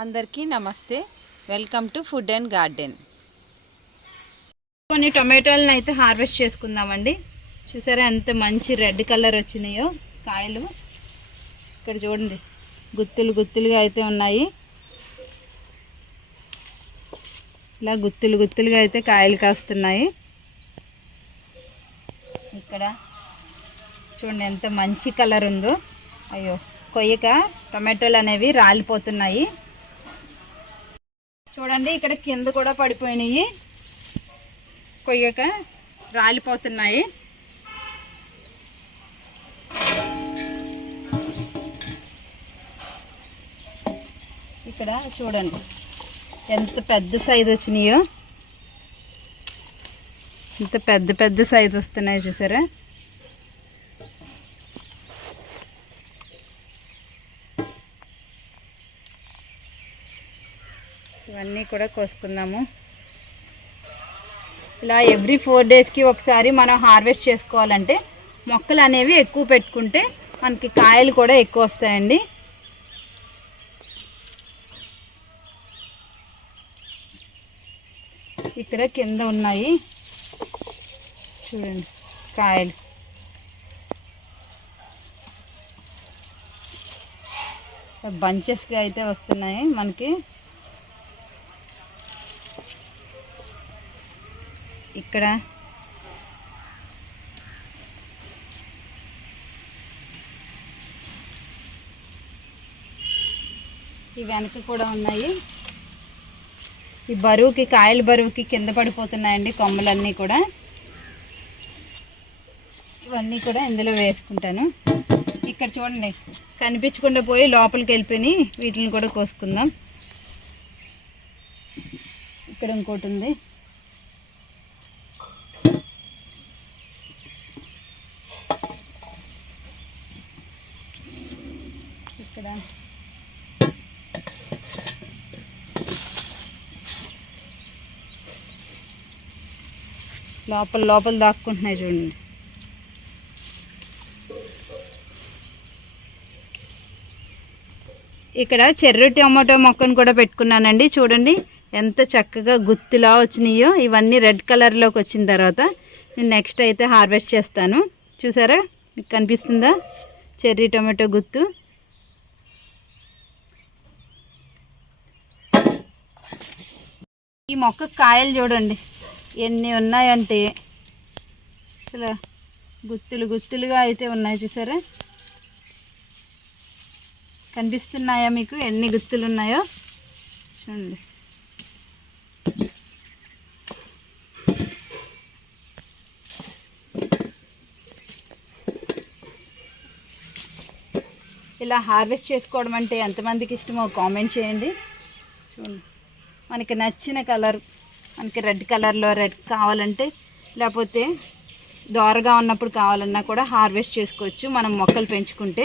అందరికీ నమస్తే. Welcome to food and garden. కొన్ని టొమాటోలను అయితే హార్వెస్ట్ చేసుకుందామండి. చూసారా ఎంత మంచి రెడ్ కలర్ వచ్చినాయో కాయలు. ఇక్కడ చూడండి, గుత్తులు గుత్తులుగా అయితే ఉన్నాయి. ఇలా గుత్తులు గుత్తులుగా అయితే కాయలు కాస్తున్నాయి. ఇక్కడ చూడండి ఎంత మంచి కలర్ ఉందో. అయ్యో, కొయ్యక టొమాటోలు అనేవి రాలిపోతున్నాయి. చూడండి, ఇక్కడ కింద కూడా పడిపోయినాయి, కొయ్యక రాలిపోతున్నాయి. ఇక్కడ చూడండి ఎంత పెద్ద సైజు వచ్చినాయో. ఇంత పెద్ద పెద్ద సైజు వస్తున్నాయి చూసారా. ఇవన్నీ కూడా కోసుకుందాము. ఇలా ఎవ్రీ 4 డేస్కి ఒకసారి మనం హార్వెస్ట్ చేసుకోవాలంటే మొక్కలు అనేవి ఎక్కువ పెట్టుకుంటే మనకి కాయలు కూడా ఎక్కువ వస్తాయండి. ఇక్కడ కింద ఉన్నాయి చూడండి కాయలు. బంచెస్గా అయితే వస్తున్నాయి మనకి. ఇక్కడ ఈ వెనక కూడా ఉన్నాయి. ఈ బరువుకి, కాయల బరువుకి కింద పడిపోతున్నాయండి కొమ్మలన్నీ కూడా. ఇవన్నీ కూడా ఇందులో వేసుకుంటాను. ఇక్కడ చూడండి కనిపించకుండా పోయి లోపలికి వెళ్ళిపోయి వీటిని కూడా కోసుకుందాం. ఇక్కడ ఇంకోటి ఉంది. ఇక్కడ లోపల దాక్కుంటున్నాయి చూడండి. ఇక్కడ చెర్రీ టమాటో మొక్కను కూడా పెట్టుకున్నానండి. చూడండి ఎంత చక్కగా గుత్తులా వచ్చినాయో. ఇవన్నీ రెడ్ కలర్లోకి వచ్చిన తర్వాత నేను నెక్స్ట్ అయితే హార్వెస్ట్ చేస్తాను. చూసారా, మీకు కనిపిస్తుందా చెర్రీ టమాటో గుత్తు. ఈ మొక్క కాయలు చూడండి ఎన్ని ఉన్నాయంటే అసలు గుత్తులు గుత్తులుగా అయితే ఉన్నాయి. చూసారా, కనిపిస్తున్నాయా మీకు ఎన్ని గుత్తులు ఉన్నాయో? చూడండి. ఇలా హార్వెస్ట్ చేసుకోవడం అంటే ఎంతమందికి ఇష్టమో కామెంట్ చేయండి. చూడండి, మనకి నచ్చిన కలర్, మనకి రెడ్ కలర్లో రెడ్ కావాలంటే, లేకపోతే దోరగా ఉన్నప్పుడు కావాలన్నా కూడా హార్వెస్ట్ చేసుకోవచ్చు మనం మొక్కలు పెంచుకుంటే.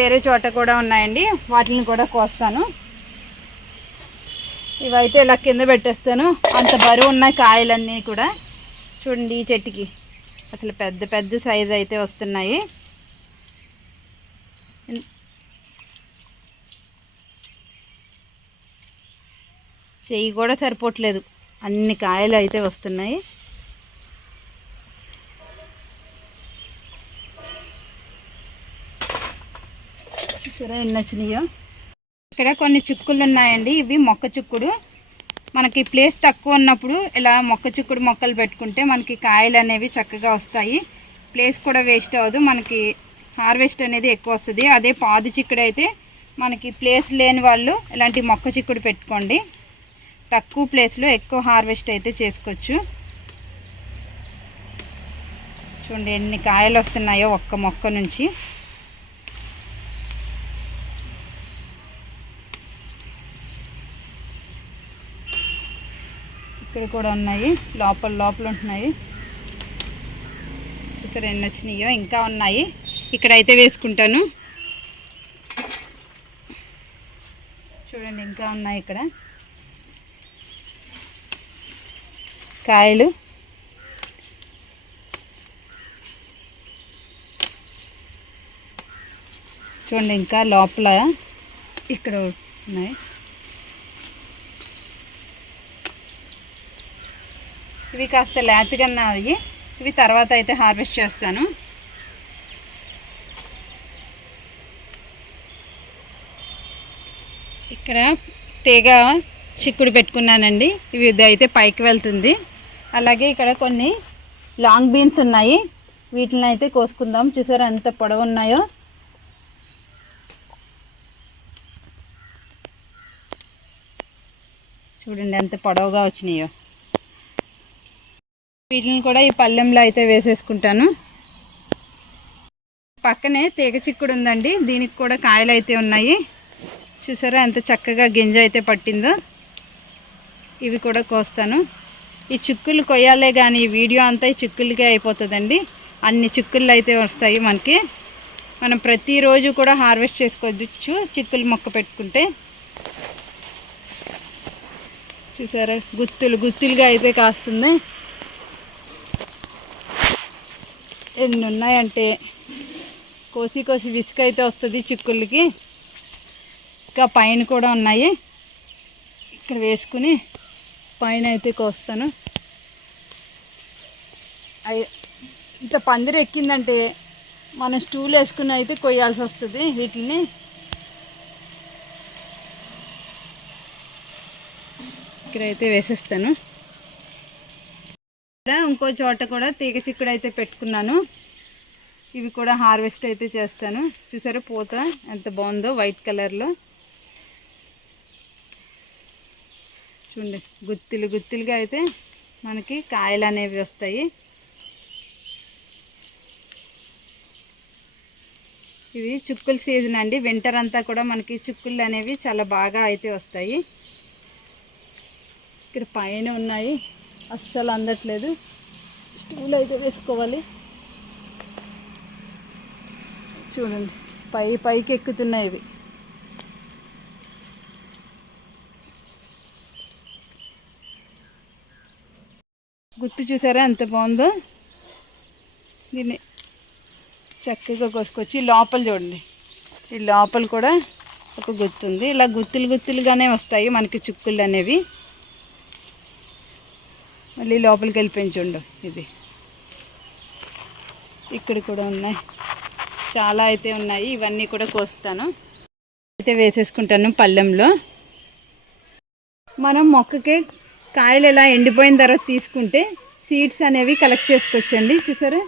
వేరే చోట కూడా ఉన్నాయండి, వాటిని కూడా కోస్తాను. ఇవైతే ఇలా కింద పెట్టేస్తాను. అంత బరువు ఉన్న కాయలన్నీ కూడా చూడండి. ఈ చెట్టుకి అసలు పెద్ద పెద్ద సైజు అయితే వస్తున్నాయి. చెయ్యి కూడా సరిపోవట్లేదు, అన్ని కాయలు అయితే వస్తున్నాయి. చూసారా ఎన్ని వచ్చినాయో. ఇక్కడ కొన్ని చిక్కులు ఉన్నాయండి. ఇవి మొక్క చిక్కుడు. మనకి ప్లేస్ తక్కువ ఉన్నప్పుడు ఇలా మొక్క చిక్కుడు మొక్కలు పెట్టుకుంటే మనకి కాయలు అనేవి చక్కగా వస్తాయి. ప్లేస్ కూడా వేస్ట్ అవ్వదు, మనకి హార్వెస్ట్ అనేది ఎక్కువ వస్తుంది. అదే పాదు చిక్కుడు అయితే మనకి ప్లేస్ లేని వాళ్ళు ఇలాంటి మొక్క చిక్కుడు పెట్టుకోండి. తక్కువ ప్లేస్లో ఎక్కువ హార్వెస్ట్ అయితే చేసుకోవచ్చు. చూడండి ఎన్ని కాయలు వస్తున్నాయో ఒక్క మొక్క నుంచి. ఇక్కడ కూడా ఉన్నాయి, లోపల ఉంటున్నాయి. చూసారా ఎన్ని వచ్చినాయో. ఇంకా ఉన్నాయి, ఇక్కడైతే వేసుకుంటాను. చూడండి ఇంకా ఉన్నాయి ఇక్కడ కాయలు. చూడండి ఇంకా లోపల ఇక్కడ ఉన్నాయి. ఇవి కాస్త లేతగా ఉన్నాయి. ఇవి తర్వాత అయితే హార్వెస్ట్ చేస్తాను. ఇక్కడ తీగ చిక్కుడు పెట్టుకున్నానండి. ఇది అయితే పైకి వెళ్తుంది. అలాగే ఇక్కడ కొన్ని లాంగ్ బీన్స్ ఉన్నాయి. వీటిని అయితే కోసుకుందాం. చూసారా ఎంత పొడవు ఉన్నాయో. చూడండి ఎంత పొడవుగా వచ్చినాయో. వీటిని కూడా ఈ పళ్ళెంలో అయితే వేసేసుకుంటాను. పక్కనే తీగ చిక్కుడు ఉందండి. దీనికి కూడా కాయలు అయితే ఉన్నాయి. చూసారా ఎంత చక్కగా గింజ అయితే పట్టిందో. ఇవి కూడా కోస్తాను. ఈ చిక్కులు కొయ్యాలే కానీ ఈ వీడియో అంతా ఈ చిక్కులకే అయిపోతుందండి. అన్ని చిక్కుళ్ళు అయితే వస్తాయి మనకి. మనం ప్రతిరోజు కూడా హార్వెస్ట్ చేసుకోవచ్చు చిక్కులు మొక్క పెట్టుకుంటే. చూసారా గుత్తులుగా అయితే కాస్తుంది. ఎన్ని ఉన్నాయంటే కోసి విసుక అయితే వస్తుంది చిక్కుళ్ళకి. ఇంకా పైన కూడా ఉన్నాయి. ఇక్కడ వేసుకుని పైన అయితే కోస్తాను. ఇంత పందిరి ఎక్కిందంటే మనం స్టూల్ వేసుకుని అయితే కొయ్యాల్సి వస్తుంది వీటిని. ఇక్కడైతే వేసేస్తాను. ఇంకో చోట కూడా తీగ చిక్కుడు అయితే పెట్టుకున్నాను. ఇవి కూడా హార్వెస్ట్ అయితే చేస్తాను. చూసారా పూత ఎంత బాగుందో వైట్ కలర్లో. చూడండి గుత్తులుగా అయితే మనకి కాయలు అనేవి వస్తాయి. ఇది చిక్కుల సీజన్ అండి. వింటర్ అంతా కూడా మనకి చిక్కుళ్ళు అనేవి చాలా బాగా అయితే వస్తాయి. ఇక్కడ పైన ఉన్నాయి, అస్సలు అందట్లేదు. స్టూల్ అయితే వేసుకోవాలి. చూడండి పైకి ఎక్కుతున్నాయి ఇవి. గుత్తు చూసారా ఎంత బాగుందో. దీన్ని చక్కగా కోసుకొచ్చి లోపల చూడండి. ఈ లోపల కూడా ఒక గుత్తు ఉంది. ఇలా గుత్తులుగానే వస్తాయి మనకి చిక్కుళ్ళు అనేవి. మళ్ళీ లోపలికి వెళ్ళిపోయి చూడండి. ఇది ఇక్కడ కూడా ఉన్నాయి, చాలా అయితే ఉన్నాయి. ఇవన్నీ కూడా కోస్తాను అయితే వేసేసుకుంటాను పళ్ళెంలో. మనం మొక్కకి కాయలు ఎలా ఎండిపోయిన తర్వాత తీసుకుంటే సీడ్స్ అనేవి కలెక్ట్ చేసుకోవచ్చండి. చూసారా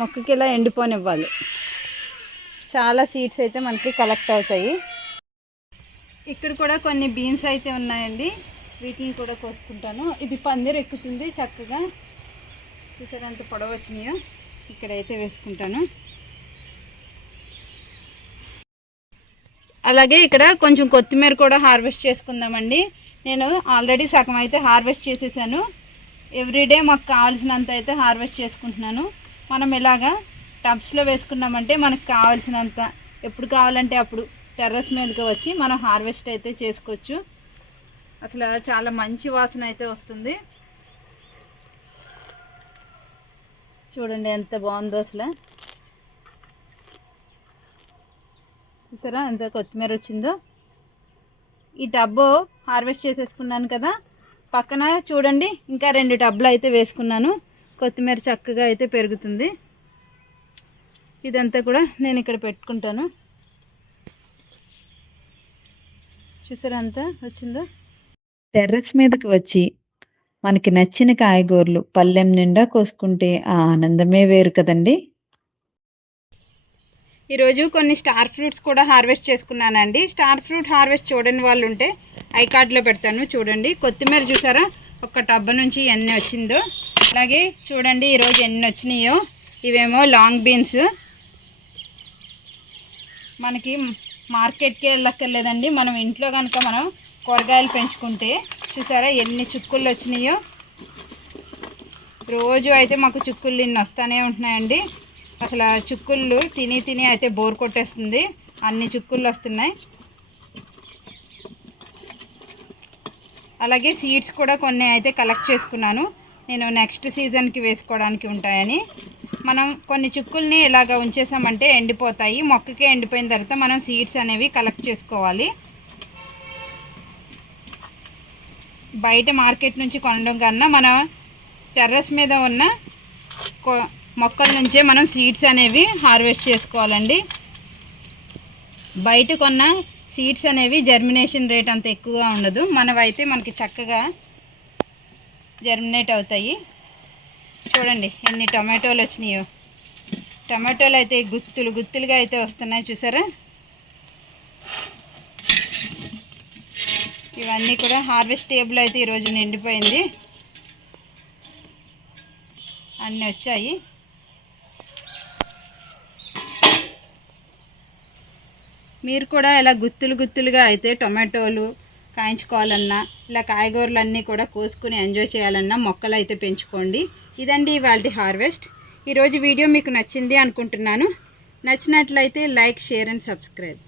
మొక్కకి ఇలా ఎండిపోనివ్వాలి. చాలా సీడ్స్ అయితే మనకి కలెక్ట్ అవుతాయి. ఇక్కడ కూడా కొన్ని బీన్స్ అయితే ఉన్నాయండి. వీటిని కూడా కోసుకుంటాను. ఇది పందిరి ఎక్కుతుంది చక్కగా. చూసారా ఎంత పొడవు వచ్చినాయో. ఇక్కడైతే వేసుకుంటాను. అలాగే ఇక్కడ కొంచెం కొత్తిమీర కూడా హార్వెస్ట్ చేసుకుందామండి. నేను ఆల్రెడీ సగం అయితే హార్వెస్ట్ చేసేసాను. ఎవ్రీడే మాకు కావాల్సినంత అయితే హార్వెస్ట్ చేసుకుంటున్నాను. మనం ఇలాగా టబ్స్లో వేసుకున్నామంటే మనకు కావాల్సినంత ఎప్పుడు కావాలంటే అప్పుడు టెర్రస్ మీదకి వచ్చి మనం హార్వెస్ట్ అయితే చేసుకోవచ్చు. అసలు చాలా మంచి వాసన అయితే వస్తుంది. చూడండి ఎంత బాగుందో అసలు. చూసారా ఎంత కొత్తిమీర వచ్చిందో. ఈ టబ్బు హార్వెస్ట్ చేసేసుకున్నాను కదా. పక్కన చూడండి ఇంకా 2 టబ్బులు అయితే వేసుకున్నాను. కొత్తిమీర చక్కగా అయితే పెరుగుతుంది. ఇదంతా కూడా నేను ఇక్కడ పెట్టుకుంటాను. చూసారా ఎంత వచ్చిందో. టెర్రస్ మీదకి వచ్చి మనకి నచ్చిన కాయగూరలు పళ్ళెం నిండా కోసుకుంటే ఆ ఆనందమే వేరు కదండి. ఈరోజు కొన్ని స్టార్ ఫ్రూట్స్ కూడా హార్వెస్ట్ చేసుకున్నానండి. స్టార్ ఫ్రూట్ హార్వెస్ట్ చూడని వాళ్ళు ఉంటే ఐకార్డ్లో పెడతాను చూడండి. కొత్తిమీర చూసారా ఒక టబ్బ నుంచి ఎన్ని వచ్చిందో. అలాగే చూడండి ఈరోజు ఎన్ని వచ్చినాయో. ఇవేమో లాంగ్ బీన్స్. మనకి మార్కెట్కి వెళ్ళక్కర్లేదండి. మనం ఇంట్లో కనుక మనం కూరగాయలు పెంచుకుంటే చూసారా ఎన్ని చిక్కుళ్ళు వచ్చినాయో. రోజు అయితే మాకు చిక్కుళ్ళు ఇన్ని వస్తూనే ఉంటున్నాయండి. అసలు చిక్కుళ్ళు తిని అయితే బోర్ కొట్టేస్తుంది. అన్ని చిక్కుళ్ళు వస్తున్నాయి. అలాగే సీడ్స్ కూడా కొన్ని అయితే కలెక్ట్ చేసుకున్నాను నేను నెక్స్ట్ సీజన్కి వేసుకోవడానికి ఉంటాయని. మనం కొన్ని చిక్కుల్ని ఇలాగ ఉంచేసామంటే ఎండిపోతాయి. మొక్కకే ఎండిపోయిన తర్వాత మనం సీడ్స్ అనేవి కలెక్ట్ చేసుకోవాలి. బయట మార్కెట్ నుంచి కొనడం కన్నా మన టెర్రస్ మీద ఉన్న మొక్కల నుంచే మనం సీడ్స్ అనేవి హార్వెస్ట్ చేసుకోవాలండి. బయట కొన్న సీడ్స్ అనేవి జర్మినేషన్ రేట్ అంత ఎక్కువగా ఉండదు. మనవైతే మనకి చక్కగా జర్మినేట్ అవుతాయి. చూడండి ఎన్ని టమాటోలు వచ్చినాయో. టమాటోలు అయితే గుత్తులుగా అయితే వస్తున్నాయి, చూసారా. ఇవన్నీ కూడా హార్వెస్ట్ టేబుల్ అయితే ఈరోజు నిండిపోయింది, అన్నీ వచ్చాయి. మీరు కూడా ఇలా గుత్తులుగా అయితే టొమాటోలు కాయించుకోవాలన్నా, ఇలా కాయగూరలు అన్నీ కూడా కోసుకుని ఎంజాయ్ చేయాలన్నా మొక్కలు అయితే పెంచుకోండి. ఇదండి ఇవాల్టి హార్వెస్ట్. ఈరోజు వీడియో మీకు నచ్చింది అనుకుంటున్నాను. నచ్చినట్లయితే లైక్, షేర్ అండ్ సబ్స్క్రైబ్.